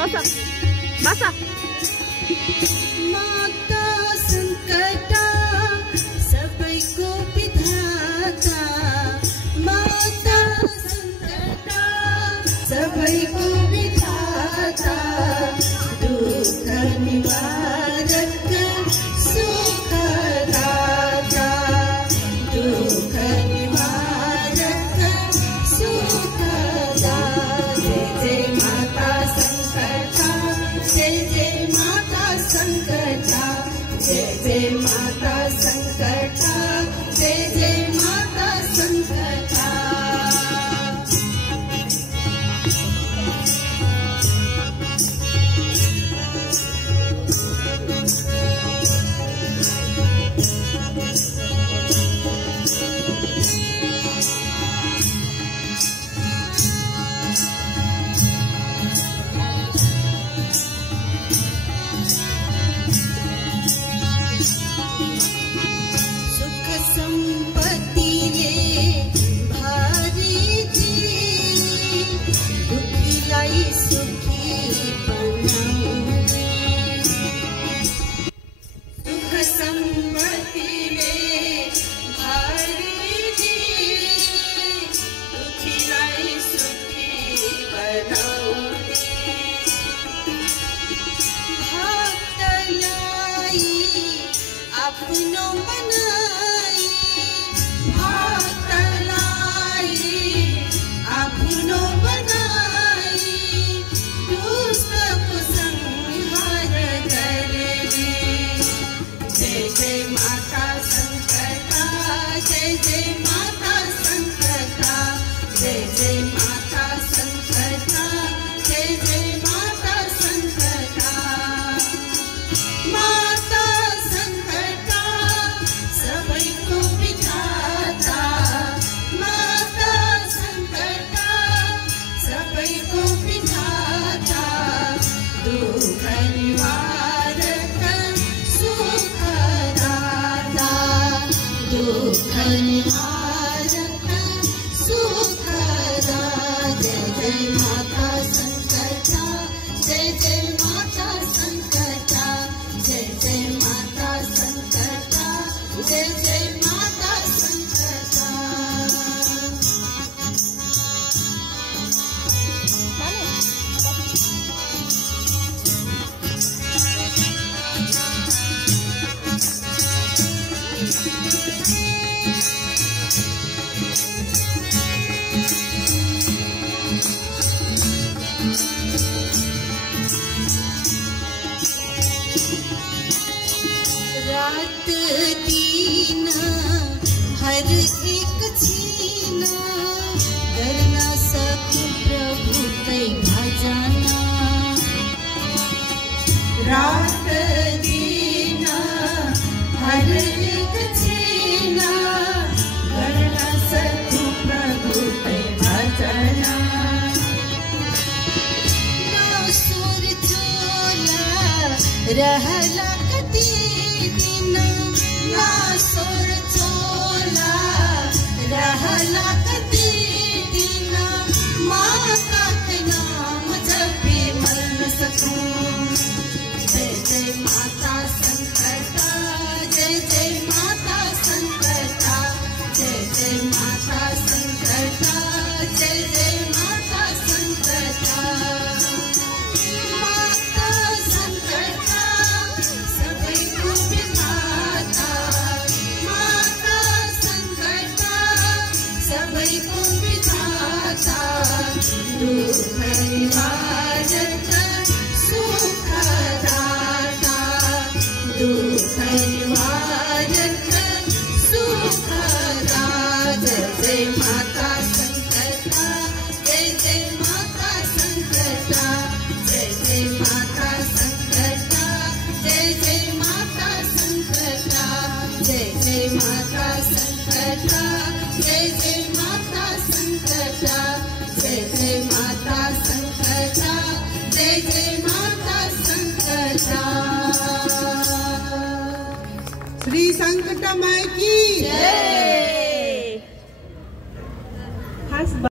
बसा बसा। माता संकटा सबको विधाता, माता संकटा सबको विधाता, दुख निवारक सुख दाता, दुख निवारक सुख दाता। जय जय माता संकटा, जय जय माता संकटा, जय जय माता संकटा, जय जय माता संकटा। अपनो बनाई भक्त लाई, अपनो बनाई दुष्ट को संहार करे। जय जय माता संकटा, जय जय माता संकटा, जय जय माता संकटा, जय जय माता संकटा। माता संकटा सबको विधाता, माता संकटा सबको विधाता, दुख निवारक सुख दाता, दुख निवारक सुख दाता। जय जय माता संकटा, जय जय माता संकटा, जय जय माता संकटा, जय जय माता संकटा। रात दिन हर एक छीना, करना सके प्रभु तै भजना। रात दिन हर एक छीना, करना सके प्रभु तै भजना। ना सुर चोला रहला कति दिन, ना सुर चोला रहला कति दिन, माता के नाम जपे मन सकूं। जय जय माता संकटा, जय जय माता संकटा, जय जय माता संकटा, जय जय माता संकटा। माता संकटा सबको विधाता, माता संकटा सबको विधाता, दुख निवारक सुख दाता, दुख निवारक सुख दाता। जय माता संकटा, जय जय माता संकटा, जय जय माता संकटा, जय जय माता संकटा, जय जय माता संकटा, जय जय माता संकटा, जय जय माता संकटा, जय जय माता संकटा। श्री संकट माई की जय।